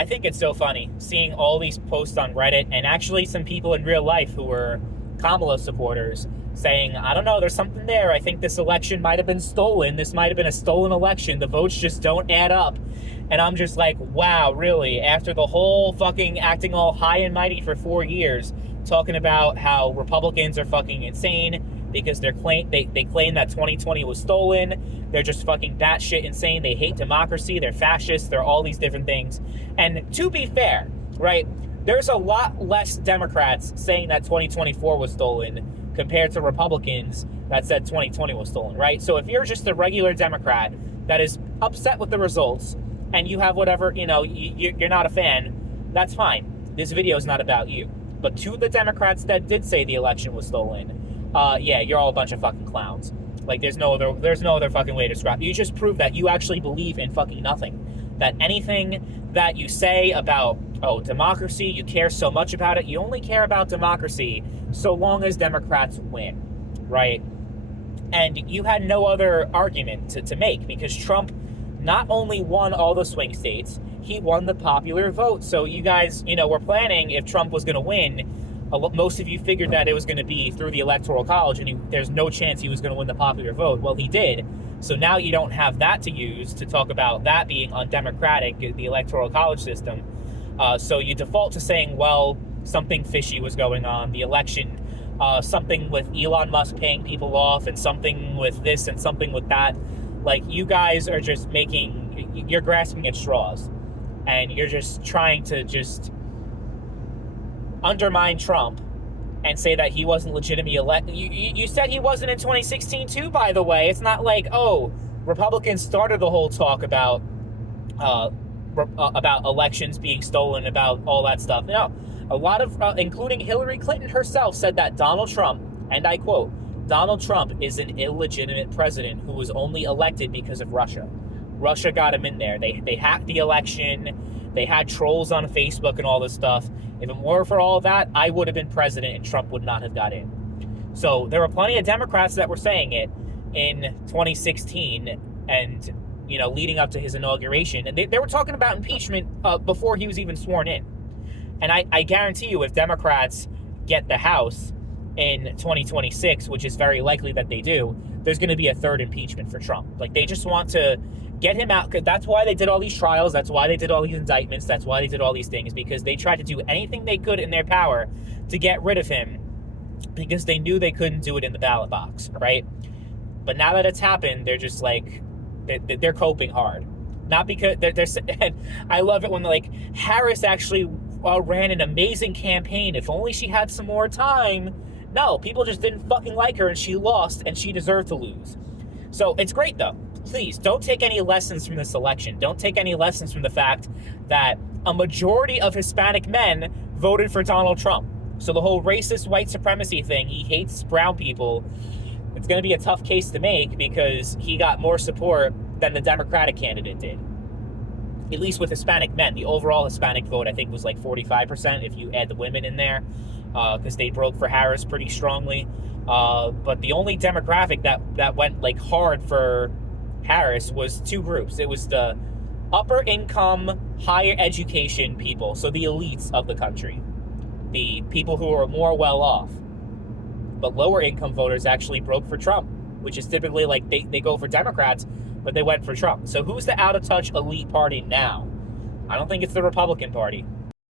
I think it's so funny seeing all these posts on Reddit and actually some people in real life who were Kamala supporters saying, I don't know, there's something there. I think this election might have been stolen. This might have been a stolen election. The votes just don't add up. And I'm just like, wow, really? After the whole fucking acting all high and mighty for 4 years, talking about how Republicans are fucking insane because they claim that 2020 was stolen. They're just fucking batshit insane. They hate democracy. They're fascists. They're all these different things. And to be fair, right, there's a lot less Democrats saying that 2024 was stolen compared to Republicans that said 2020 was stolen, right? So if you're just a regular Democrat that is upset with the results and you have whatever, you're not a fan, that's fine. This video is not about you. But to the Democrats that did say the election was stolen, yeah, you're all a bunch of fucking clowns. Like, there's no other fucking way to describe it. You just prove that you actually believe in fucking nothing. That anything that you say about, democracy, you care so much about it, you only care about democracy so long as Democrats win, right? And you had no other argument to make because Trump not only won all the swing states, he won the popular vote. So you guys, were planning if Trump was going to win. Most of you figured that it was going to be through the Electoral College and there's no chance he was going to win the popular vote. Well, he did. So now you don't have that to use to talk about that being undemocratic, the Electoral College system. So you default to saying, well, something fishy was going on, the election, something with Elon Musk paying people off and something with this and something with that. Like, you guys are just you're grasping at straws and you're just trying to just undermine Trump and say that he wasn't legitimately elected. You said he wasn't in 2016 too, by the way. It's not like, Republicans started the whole talk about elections being stolen, about all that stuff. No, a lot of, including Hillary Clinton herself, said that Donald Trump, and I quote, Donald Trump is an illegitimate president who was only elected because of Russia. Russia got him in there. They hacked the election. They had trolls on Facebook and all this stuff. If it weren't for all of that, I would have been president and Trump would not have got in. So there were plenty of Democrats that were saying it in 2016 and, leading up to his inauguration. And they were talking about impeachment before he was even sworn in. And I guarantee you, if Democrats get the House in 2026, which is very likely that they do, there's going to be a third impeachment for Trump. Like, they just want to get him out. Because that's why they did all these trials. That's why they did all these indictments. That's why they did all these things, because they tried to do anything they could in their power to get rid of him because they knew they couldn't do it in the ballot box, right? But now that it's happened, they're just like, they're coping hard. Not because they're and I love it when, like, Harris actually ran an amazing campaign. If only she had some more time. No, people just didn't fucking like her and she lost and she deserved to lose. So it's great though. Please don't take any lessons from this election. Don't take any lessons from the fact that a majority of Hispanic men voted for Donald Trump. So the whole racist white supremacy thing, he hates brown people, it's going to be a tough case to make because he got more support than the Democratic candidate did. At least with Hispanic men. The overall Hispanic vote, I think, was like 45% if you add the women in there, because they broke for Harris pretty strongly. But the only demographic that went like hard for Harris was two groups. It was the upper income, higher education people, so the elites of the country, the people who are more well off. But lower income voters actually broke for Trump, which is typically like they go for Democrats, but they went for Trump. So who's the out of touch elite party now? I don't think it's the Republican Party.